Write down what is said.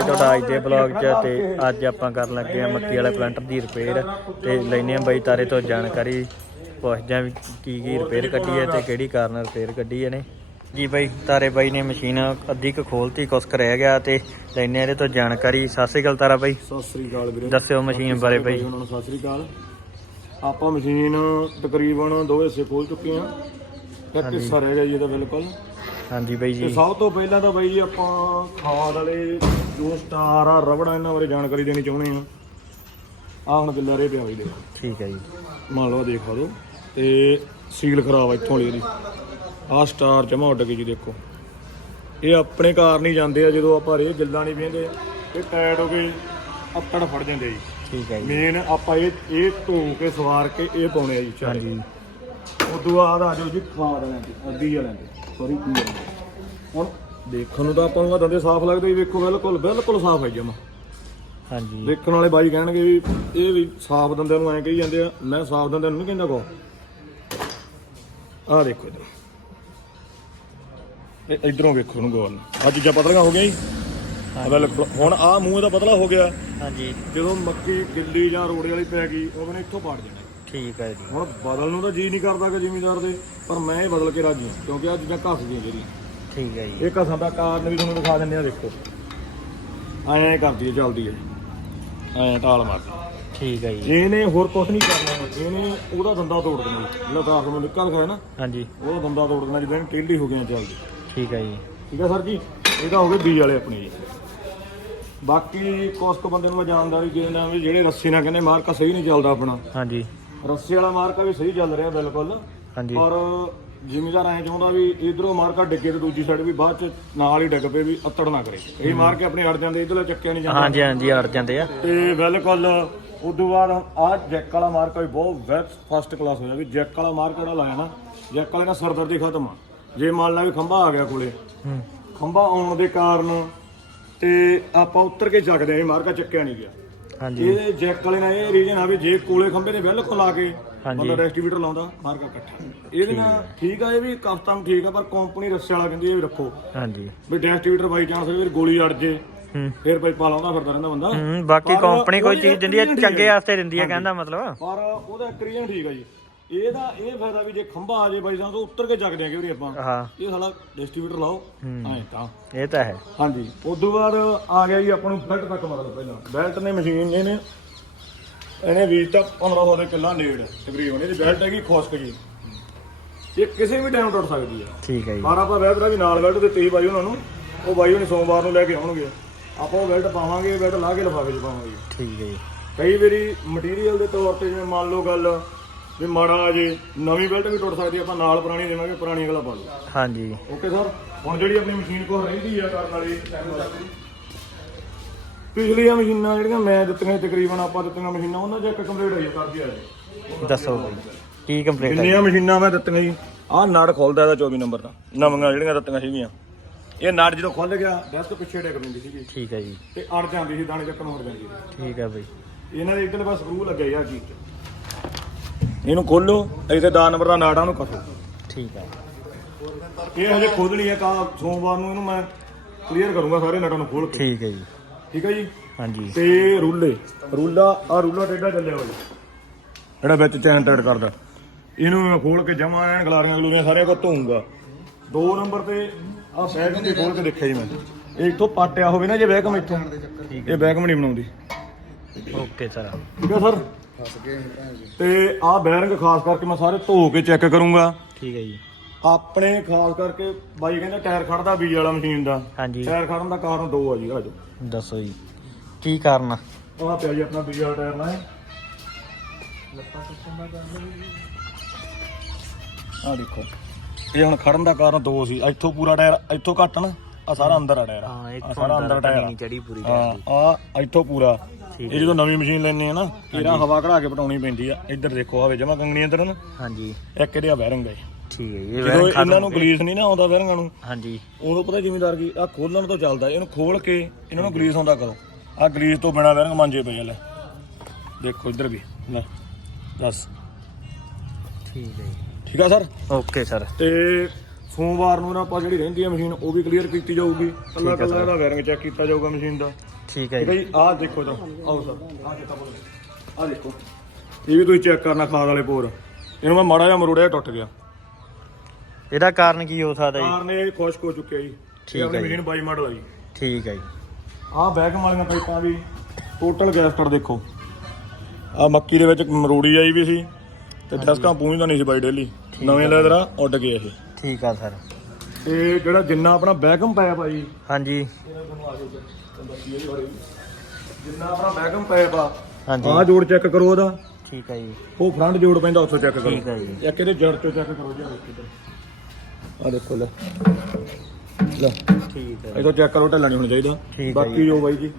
ਤੁਹਾਡਾ ਅੱਜ ਦੇ ਬਲੌਗ 'ਚ ਤੇ ਅੱਜ ਆਪਾਂ ਕਰਨ ਲੱਗੇ ਆ ਮੱਕੀ ਵਾਲੇ ਪਲੰਟਰ ਦੀ ਰਿਪੇਅਰ ਤੇ ਲੈਨੇ ਆ ਬਾਈ ਤਾਰੇ ਤੋਂ ਜਾਣਕਾਰੀ ਪੁੱਛਦੇ ਆ ਵੀ ਕੀ ਕੀ ਰਿਪੇਅਰ ਕੱਢੀ ਹੈ ਤੇ ਕਿਹੜੀ ਕਾਰਨ ਰਿਪੇਅਰ ਕੱਢੀ ਇਹਨੇ। ਜੀ ਬਾਈ ਤਾਰੇ ਬਾਈ ਨੇ ਮਸ਼ੀਨ ਅੱਧੀ ਕੁ ਖੋਲਤੀ ਕੁਛ ਕੁ ਰਹਿ ਗਿਆ ਤੇ ਲੈਨੇ ਆ ਇਹਦੇ ਤੋਂ ਜਾਣਕਾਰੀ। ਸਤਿ ਸ਼੍ਰੀ ਅਕਾਲ ਤਾਰਾ ਬਾਈ। ਸਤਿ ਸ੍ਰੀ ਅਕਾਲ ਵੀਰੇ। ਦੱਸਿਓ ਮਸ਼ੀਨ ਬਾਰੇ ਬਾਈ। ਉਹਨਾਂ ਨੂੰ ਸਤਿ ਸ੍ਰੀ ਅਕਾਲ। ਆਪਾਂ ਮਸ਼ੀਨ ਤਕਰੀਬਨ ਦੋ ਹਿੱਸੇ ਖੋਲ ਚੁੱਕੇ ਆ ਇੱਕ ਹਿੱਸਾ ਰਹਿ ਗਿਆ ਜੀ ਇਹਦਾ ਬਿਲਕੁਲ। ਹਾਂਜੀ ਬਾਈ ਤੇ ਜੀ ਸਭ ਤੋਂ ਪਹਿਲਾਂ ਤਾਂ ਬਾਈ ਜੀ ਆਪਾਂ ਖਾਦ ਵਾਲੇ ਜੋ ਸਟਾਰ ਆ ਰਬੜ ਇਹਨਾਂ ਬਾਰੇ ਜਾਣਕਾਰੀ ਦੇਣੀ ਚਾਹੁੰਦੇ ਆ। ਆ ਹੁਣ ਕਿੱਲਾ ਰੇ ਪਿਆ ਬਾਈ ਦੇ ਠੀਕ ਹੈ ਜੀ। ਮੰਨ ਲਓ ਆਹ ਦੇਖ ਲਓ ਤੇ ਸੀਲ ਖਰਾਬ ਆ ਇੱਥੋਂ ਵਾਲੀ ਇਹਦੀ। ਆਹ ਸਟਾਰ ਜਮਾ ਉੱਡ ਗਈ ਜੀ ਦੇਖੋ। ਇਹ ਆਪਣੇ ਕਾਰ ਨਹੀਂ ਜਾਂਦੇ ਆ ਜਦੋਂ ਆਪਾਂ ਰੇ ਗਿੱਲਾ ਨਹੀਂ ਵੇਂਦੇ। ਇਹ ਟਾਇਰ ਹੋ ਕੇ ਅੱਤੜ ਫੜ ਜਾਂਦੇ ਜੀ। ਠੀਕ ਹੈ ਜੀ। ਮੇਨ ਆਪਾਂ ਇਹ ਇਹ ਧੋ ਕੇ ਸਵਾਰ ਕੇ ਇਹ ਪਾਉਣੇ ਆ ਜੀ ਚਾਰੇ ਹਾਂਜੀ। ਉਦੋਂ ਬਾਅਦ ਆ ਜਾਓ ਜੀ ਖਾਦ ਤੇ ਅੱਧੀ ਤੇ। ਸੌਰੀ ਕੀ ਤੇ। ਹੁਣ ਦੇਖਣ ਨੂੰ ਤਾਂ ਆਪਾਂ ਨੂੰ ਆਹ ਦੰਦੇ ਸਾਫ਼ ਲੱਗਦੇ ਜੀ ਵੇਖੋ ਬਿਲਕੁਲ ਬਿਲਕੁਲ ਸਾਫ਼ ਹੈ ਜਮਾ ਹਾਂਜੀ। ਦੇਖਣ ਵਾਲੇ ਬਾਈ ਕਹਿਣਗੇ ਵੀ ਇਹ ਵੀ ਸਾਫ਼ ਦੰਦਿਆਂ ਨੂੰ ਐਂ ਕਹੀ ਜਾਂਦੇ ਆ ਮੈਂ ਸਾਫ਼ ਦੰਦਿਆਂ ਨੂੰ ਨਹੀਂ ਕਹਿੰਦਾ ਕੋ ਆਹ ਦੇਖੋ ਇੱਧਰ। ਇਹ ਇਧਰੋਂ ਵੇਖੋ ਨੂੰ ਨਾਲ। ਆਹ ਚੀਜ਼ਾਂ ਪਤਲੀਆਂ ਹੋ ਗਈਆਂ ਜੀ। ਬਿਲਕੁਲ ਹੁਣ ਆਹ ਮੂੰਹ ਇਹਦਾ ਪਤਲਾ ਹੋ ਗਿਆ। ਹਾਂਜੀ। ਜਦੋਂ ਮੱਕੀ ਗਿੱਲੀ ਜਾਂ ਰੋੜੇ ਵਾਲੀ ਪੈ ਗਈ ਉਹ ਨੇ ਇੱਥੋਂ ਪਾੜ ਜਾਣਾ ਠੀਕ ਹੈ ਜੀ। ਹੁਣ ਬਦਲ ਨੂੰ ਤਾਂ ਜੀ ਨਹੀਂ ਕਰਦਾ ਕਿ ਜ਼ਿਮੀਦਾਰ ਦੇ ਪਰ ਮੈਂ ਇਹ ਬਦਲ ਕੇ ਰਾਜੀ ਹਾਂ ਕਿਉਂਕਿ ਆ ਚੀਜ਼ਾਂ ਘਸਦੀਆਂ ਜਿਹੜੀਆਂ। ਠੀਕ ਹੈ ਜੀ। ਇਹ ਦਾ ਕਾਰਨ ਵੀ ਤੁਹਾਨੂੰ ਦਿਖਾ ਦਿੰਦੇ ਆ ਦੇਖੋ। ਐਂ ਕਰਦੀ ਹੈ ਚੱਲਦੀ ਹੈ। ਐਂ ਢਾਲ ਮਾਰਦੀ। ਠੀਕ ਹੈ ਜੀ। ਇਹਨੇ ਹੋਰ ਕੁਝ ਨਹੀਂ ਕਰਨਾ ਇਹਨੇ ਉਹਦਾ ਦੰਦਾ ਤੋੜ ਦੇਣਾ ਜੀ। ਜਿਹੜਾ ਦਾਖ ਨੂੰ ਨਿਕਲ ਗਿਆ ਨਾ। ਹਾਂਜੀ। ਉਹਦਾ ਦੰਦਾ ਤੋੜ ਦੇਣਾ ਜਿੱਦਾਂ ਟੇਢੀ ਹੋ ਗਈਆਂ ਚੱਲਦੀ ਠੀਕ ਹੈ ਜੀ। ਠੀਕ ਹੈ ਸਰ ਜੀ? ਇਹਦਾ ਹੋ ਗਏ ਬੀ ਵਾਲੇ ਆਪਣੇ ਜੀ। ਬਾਕੀ ਕੁਛ ਕੁ ਬੰਦੇ ਨੂੰ ਮੈਂ ਜਾਣਦਾਰੀ ਦੇ ਦਿੰਦਾ ਵੀ ਜਿਹੜੇ ਰੱਸੀ ਨਾਲ ਕਹਿੰਦੇ ਮਾਰਕਾ ਸਹੀ ਨਹੀਂ ਚੱਲਦਾ ਆਪਣਾ। ਹਾਂਜੀ। ਰੱਸੇ ਵਾਲਾ ਮਾਰਕਾ ਵੀ ਸਹੀ ਚੱਲ ਰਿਹਾ ਬਿਲਕੁਲ। ਹਾਂਜੀ। ਪਰ ਜ਼ਿਮੀਦਾਰ ਐਂ ਚਾਹੁੰਦਾ ਵੀ ਇਧਰੋਂ ਮਾਰਕਾ ਡਿੱਗੇ ਤੇ ਦੂਜੀ ਸਾਈਡ ਵੀ ਬਾਅਦ ਚ ਨਾਲ ਹੀ ਡਿੱਗ ਪਏ ਵੀ ਅੱਤੜ ਨਾ ਕਰੇ। ਇਹ ਮਾਰ ਕੇ ਆਪਣੇ ਅੜ ਜਾਂਦੇ ਇਧਰਲਾ ਚੱਕਿਆ ਨਹੀਂ ਜਾਂਦਾ। ਹਾਂਜੀ ਹਾਂਜੀ ਅੜ ਜਾਂਦੇ ਆ। ਤੇ ਬਿਲਕੁਲ ਉਦੋਂ ਬਾਅਦ ਆਹ ਜੈਕ ਵਾਲਾ ਮਾਰਕਾ ਵੀ ਬਹੁਤ ਬੈਸਟ ਫਸਟ ਕਲਾਸ ਹੋਇਆ ਵੀ ਜੈਕ ਵਾਲਾ ਮਾਰਕਾ ਜਿਹੜਾ ਲਾਇਆ ਨਾ ਜੈਕ ਵਾਲੇ ਨਾਲ ਸਰਦਰਦੀ ਖਤਮ ਆ। ਜੇ ਮੰਨ ਲਾ ਵੀ ਖੰਭਾ ਆ ਗਿਆ ਕੋਲੇ ਖੰਭਾ ਆਉਣ ਦੇ ਕਾਰਨ ਤੇ ਆਪਾਂ ਉੱਤਰ ਕੇ ਚੱਕਦੇ ਆ ਇਹ ਮਾਰਕਾ ਚੱਕਿਆ ਨਹੀਂ ਗਿਆ। ਹਾਂਜੀ। ਇਹਦੇ ਜੈਕ ਵਾਲੇ ਨਾਲ ਇਹ ਰੀਜਨ ਆ ਵੀ ਜੇ ਕੋਲੇ ਖੰਭੇ ਦੇ ਬਿਲਕੁਲ ਆ ਕੇ। ਬੰਦਾ ਡਿਸਟ੍ਰੀਬਿਊਟਰ ਲਾਉਂਦਾ ਮਾਰਕਾ ਇਕੱਠਾ। ਇਹਦੇ ਨਾਲ ਠੀਕ ਆ ਇਹ ਵੀ ਕਸਟਮ ਠੀਕ ਆ ਪਰ ਕੰਪਨੀ ਰੱਸੇ ਵਾਲਾ ਕਹਿੰਦੀ ਇਹ ਵੀ ਰੱਖੋ। ਹਾਂਜੀ। ਵੀ ਡਿਸਟ੍ਰੀਬਿਊਟਰ ਬਾਈ ਚਾਂਸ ਵੀ ਗੋਲੀ ਅੜ ਜੇ ਫਿਰ ਪਾਈਪਾਂ ਲਾਉਂਦਾ ਫਿਰਦਾ ਰਹਿੰਦਾ ਬੰਦਾ। ਹੂੰ ਬਾਕੀ ਕੰਪਨੀ ਕੋਈ ਚੀਜ਼ ਦਿੰਦੀ ਹੈ ਚੰਗੇ ਵਾਸਤੇ ਦਿੰਦੀ ਹੈ ਕਹਿੰਦਾ ਮਤਲਬ। ਪਰ ਉਹਦਾ ਇੱਕ ਰੀਜਨ ਠੀਕ ਆ ਜੀ। ਇਹਦਾ ਇਹ ਫਾਇਦਾ ਵੀ ਜੇ ਖੰਭਾ ਆ ਜੇ ਬਾਈ ਚਾਂਸ ਉੱਤਰ ਕੇ ਚੱਕਦੇ ਆ ਕਿ ਆਪਾਂ। ਹਾਂ। ਇਹ ਸਾਲਾ ਡਿਸਟ੍ਰੀਬਿਊਟਰ ਲਾਓ। ਐਂ ਤਾਂ। ਇਹ ਤਾਂ ਹੈ। ਹਾਂਜੀ। ਉਸ ਤੋਂ ਬਾਅਦ ਆ ਗਿਆ ਜੀ ਆਪਾਂ ਨੂੰ ਬੈਲਟ ਤੱਕ ਮਤਲਬ ਪਹਿਲਾਂ। ਬੈਲਟ ਨੇ ਮਸ਼ੀਨ ਨੇ ਇਹਨੇ ਇਹਨੇ ਵੀਜ ਤਾਂ 1500 ਦੇ ਕਿੱਲਾ ਨੇੜ ਤਕਰੀਬਨ। ਇਹਦੀ ਬੈਲਟ ਹੈਗੀ ਖੁਸ਼ਕ ਜੀ। ਇਹ ਕਿਸੇ ਵੀ ਟਾਈਮ ਟੁੱਟ ਸਕਦੀ ਹੈ ਠੀਕ ਹੈ ਜੀ। ਪਰ ਆਪਾਂ ਵੈਬਰਾ ਵੀ ਨਾਲ ਬੈਲਟ ਦਿੱਤੀ ਸੀ ਬਾਈ ਉਹਨਾਂ ਨੂੰ। ਉਹ ਬਾਈ ਉਹਨੇ ਸੋਮਵਾਰ ਨੂੰ ਲੈ ਕੇ ਆਉਣਗੇ। ਆਪਾਂ ਉਹ ਬੈਲਟ ਪਾਵਾਂਗੇ ਬੈਲਟ ਲਾ ਕੇ ਲਿਫਾਫੇ 'ਚ ਪਾਵਾਂਗੇ। ਠੀਕ ਹੈ ਜੀ। ਕਈ ਵਾਰੀ ਮਟੀਰੀਅਲ ਦੇ ਤੌਰ ਤੇ ਜਿਵੇਂ ਮੰਨ ਲਓ ਗੱਲ ਵੀ ਮਾੜਾ ਆ ਜੇ ਨਵੀਂ ਬੈਲਟ ਵੀ ਟੁੱਟ ਸਕਦੀ ਆਪਾਂ ਨਾਲ ਪੁਰਾਣੀ ਦੇਵਾਂਗੇ ਪੁਰਾਣੀ ਅਗਲਾ ਪਾ ਲਓ ਹਾਂਜੀ। ਓਕੇ ਸਰ ਹੁਣ ਜਿਹੜੀ ਆਪਣੀ ਮਸ਼ੀਨ ਕੋਲ ਰਹਿੰਦੀ ਆ ਕਰਨ ਵਾਲੀ ਪਿਛਲੀਆਂ ਮਸ਼ੀਨਾਂ ਜਿਹੜੀਆਂ ਮੈਂ ਦਿੱਤੀਆਂ ਤਕਰੀਬਨ ਆਪਾਂ ਦਿੱਤੀਆਂ ਮਸ਼ੀਨਾਂ ਉਹਨਾਂ 'ਚ ਇੱਕ ਕੰਪਲੀਟ ਹੋਈ ਕਰਦੀ ਆ ਜੀ। ਦੱਸੋ ਬਾਈ ਕੀ ਕੰਪਲੀਟ ਹੈ ਜਿੰਨੀਆਂ ਮਸ਼ੀਨਾਂ ਮੈਂ ਦਿੱਤੀਆਂ ਜੀ ਆਹ ਨੜ ਖੁੱਲਦਾ ਇਹਦਾ 24 ਨੰਬਰ ਦਾ ਨਵੀਆਂ ਜਿਹੜੀਆਂ ਦਿੱਤੀਆਂ ਸੀਗੀਆਂ। ਇਹ ਨੜ ਜਦੋਂ ਖੁੱਲ ਗਿਆ ਡੈਸਕ ਪਿੱਛੇ ਡਿੱਗ ਪੈਂਦੀ ਸੀਗੀ। ਠੀਕ ਹੈ ਜੀ। ਤੇ ਅੜ ਜਾਂਦੀ ਸੀ ਦਾਣੇ ਚੱਕਣ ਹੋ ਜਾਂਦੀ ਸੀ। ਠੀਕ ਹੈ ਬਾਈ। ਇਹਨਾਂ ਦੇ ਇੱਧਰ ਬਸ ਸਕਰੂ ਲੱਗੇ ਯਾਰ ਚੀਜ਼ 'ਚ। ਇਹਨੂੰ ਖੋਲੋ ਇੱਥੇ 10 ਨੰਬਰ ਦਾ ਨਾੜਾ ਨੂੰ ਕੱਸੋ। ਠੀਕ ਹੈ ਇਹ ਹਜੇ ਖੋਲਣੀ ਹੈ ਕਾ ਸੋਮਵਾਰ ਨੂੰ ਇਹਨੂੰ ਮੈਂ ਕਲੀਅਰ ਕਰੂੰਗਾ ਸਾਰੇ ਨਟਾਂ ਨੂੰ ਖੋਲ ਕੇ। ਠੀਕ ਹੈ ਜੀ। ਠੀਕ ਹੈ ਜੀ? ਹਾਂਜੀ। ਤੇ ਰੂਲੇ। ਰੂਲਾ ਆ ਰੂਲਾ ਟੇਡਾ ਚੱਲਿਆ ਹੋਇਆ ਜਿਹੜਾ ਵਿੱਚ ਚੈਨ ਟੈਡ ਕਰਦਾ। ਇਹਨੂੰ ਮੈਂ ਖੋਲ ਕੇ ਜਮਾ ਐਨ ਗਲਾਰੀਆਂ ਗਲੂਰੀਆਂ ਸਾਰੀਆਂ ਕੋ ਧੋਊਂਗਾ। ਦੋ ਨੰਬਰ ਤੇ ਆ ਬੈਗਮ ਵੀ ਖੋਲ ਕੇ ਦੇਖਿਆ ਜੀ ਮੈਂ। ਇਹ ਇੱਥੋਂ ਪਾਟਿਆ ਹੋਵੇ ਨਾ ਜੇ ਬੈਗਮ ਇੱਥੋਂ। ਇਹ ਬੈਗਮ ਨਹੀਂ ਬਣਾਉਂਦੀ। Okay sir. ਠੀਕ ਹੈ ਸਰ? ਤੇ ਆਹ ਬੈਰਿੰਗ ਖਾਸ ਕਰਕੇ ਮੈਂ ਸਾਰੇ ਧੋ ਕੇ ਚੈੱਕ ਕਰੂੰਗਾ। ਠੀਕ ਹੈ ਜੀ। ਆਪਣੇ ਖਾਸ ਕਰਕੇ ਬਾਈ ਕਹਿੰਦਾ ਟਾਇਰ ਖੜਦਾ ਬੀਜ ਵਾਲਾ ਮਸ਼ੀਨ ਦਾ। ਹਾਂਜੀ। ਟਾਇਰ ਖੜਨ ਦਾ ਕਾਰਨ ਦੋ ਆ ਜੀ ਆਜੋ ਦੱਸੋ ਜੀ। ਕੀ ਕਾਰਨ ਆ? ਆਹ ਪਿਆ ਜੀ ਆਪਣਾ ਬੀਜ ਵਾਲਾ ਟਾਇਰ ਨਾ ਆ ਦੇਖੋ। ਇਹ ਹੁਣ ਖੜਨ ਦਾ ਕਾਰਨ ਦੋ ਸੀ। ਇੱਥੋਂ ਪੂਰਾ ਟਾਇਰ ਇੱਥੋਂ ਘੱਟ ਨਾ ਆ ਸਾਰਾ ਅੰਦਰ ਆ ਟਾਇਰ। ਹਾਂ ਇੱਥੋਂ ਸਾਰਾ ਅੰਦਰ ਅੰਦਰ ਟਾਇਰ ਨਹੀਂ ਚੜੀ ਪੂਰੀ ਹਾਂ ਆ ਇੱਥੋਂ ਪੂਰਾ। ਇਹ ਜਦੋਂ ਨਵੀਂ ਮਸ਼ੀਨ ਲੈਣੀ ਹੈ ਨਾ ਇਹਦਾ ਹਵਾ ਕਢਾ ਕੇ ਪਟਾਉਣੀ ਪੈਂਦੀ ਆ ਇੱਧਰ ਦੇਖੋ ਆਵੇ ਜਮਾ ਕੰਗਣੀ ਇੱਧਰ ਨਾ। ਹਾਂਜੀ। ਇੱਕ ਇਹਦੇ ਆ ਬੈਰਿੰਗ ਹੈ ਠੀਕ ਹੈ ਇਹ ਜਦੋਂ ਇਹਨਾਂ ਨੂੰ ਗਲੀਸ ਨਹੀਂ ਨਾ ਆਉਂਦਾ ਬੈਰਿੰਗਾਂ ਨੂੰ ਹਾਂਜੀ। ਉਦੋਂ ਪਤਾ ਜ਼ਿਮੀਦਾਰ ਕੀ ਆ ਖੋਲਣ ਤੋਂ ਚੱਲਦਾ ਇਹਨੂੰ ਖੋਲ ਕੇ ਇਹਨਾਂ ਨੂੰ ਗਰੀਸ ਆਉਂਦਾ ਕਰੋ। ਆ ਗਰੀਸ ਤੋਂ ਬਿਨਾ ਬੈਰਿੰਗ ਮਾਂਜੇ ਪਏ ਆ ਲੈ। ਦੇਖੋ ਇੱਧਰ ਵੀ ਲੈ ਦੱਸ। ਠੀਕ ਹੈ ਠੀਕ ਆ ਸਰ? Okay sir. ਤੇ ਸੋਮਵਾਰ ਨੂੰ ਨਾ ਆਪਾਂ ਜਿਹੜੀ ਰਹਿੰਦੀ ਹੈ ਮਸ਼ੀਨ ਉਹ ਵੀ ਕਲੀਅਰ ਕੀਤੀ ਜਾਊਗੀ। ਕੱਲਾ ਕੱਲਾ ਇਹਦਾ ਵਾਇਰਿੰਗ ਚੈੱਕ ਕੀਤਾ ਜਾਊਗਾ ਮਸ਼ੀਨ ਦਾ। ਠੀਕ ਹੈ ਠੀਕ ਹੈ ਜੀ। ਜੀ ਆਹ ਦੇਖੋ ਤਾਂ ਆਓ ਸਰ ਆਹ ਚਿੱਟਾ ਬੋਲ ਆਹ ਦੇਖੋ ਇਹ ਵੀ ਤੁਸੀਂ ਚੈੱਕ ਕਰਨਾ ਖਾਦ ਵਾਲੇ ਪੋਰ। ਇਹਨੂੰ ਮੈਂ ਮਾੜਾ ਜਿਹਾ ਮਰੋੜਿਆ ਟੁੱਟ ਗਿਆ। ਇਹਦਾ ਕਾਰਨ ਕੀ ਹੋ ਸਕਦਾ ਜੀ? ਕਾਰ ਨੇ ਇਹ ਖੁਸ਼ਕ ਹੋ ਚੁੱਕਿਆ ਜੀ। ਠੀਕ ਹੈ ਜੀ। ਮਸ਼ੀਨ ਬਾਈ ਮਾਡਲ ਆ ਜੀ। ਠੀਕ ਹੈ ਜੀ। ਆਹ ਬੈਗ ਵਾਲੀਆਂ ਪਾਈਪਾਂ ਵੀ ਟੋਟਲ ਗੈਸਟਰ ਦੇਖੋ। ਆਹ ਮੱਕੀ ਦੇ ਵਿੱਚ ਮਰੋੜੀ ਆਈ ਵੀ ਸੀ ਤੇ ਡਸਕਾਂ ਪੂੰਝਦਾ ਨਹੀਂ ਸੀ ਬਾਈ ਡੇਲੀ। ਨਵੇਂ ਲੈਦਰ ਉੱਡ ਗਏ ਇਹ। ਠੀਕ ਆ ਸਰ। ਤੇ ਜਿਹੜਾ ਜਿੰਨਾ ਆਪਣਾ ਬੈਗਮ ਪਾਇਆ ਭਾਈ ਹਾਂਜੀ। ਜਿੰਨਾ ਆਪਣਾ ਬੈਗਮ ਪਾਇਆ ਆ ਹਾਂਜੀ। ਆਹ ਜੋੜ ਚੈੱਕ ਕਰੋ ਉਹਦਾ। ਠੀਕ ਹੈ ਜੀ। ਉਹ ਫਰੰਟ ਜੋੜ ਪੈਂਦਾ ਉੱਥੋਂ ਚੈੱਕ ਕਰੋ। ਠੀਕ ਹੈ ਜੀ। ਇੱਕ ਇਹਦੇ ਜੜ ਤੋਂ ਚੈੱਕ ਕਰੋ ਜੀ ਆ ਦੇਖੋ ਲੈ। ਲੈ। ਠੀਕ ਹੈ ਇਥੋਂ ਚੈੱਕ ਕਰੋ ਢੱਲਾ ਨਹੀਂ ਹੋਣਾ ਚਾਹੀਦਾ। ਠੀਕ ਹੈ ਬਾਕੀ ਜੀ। ਜੋ ਬਾਈ ਜੀ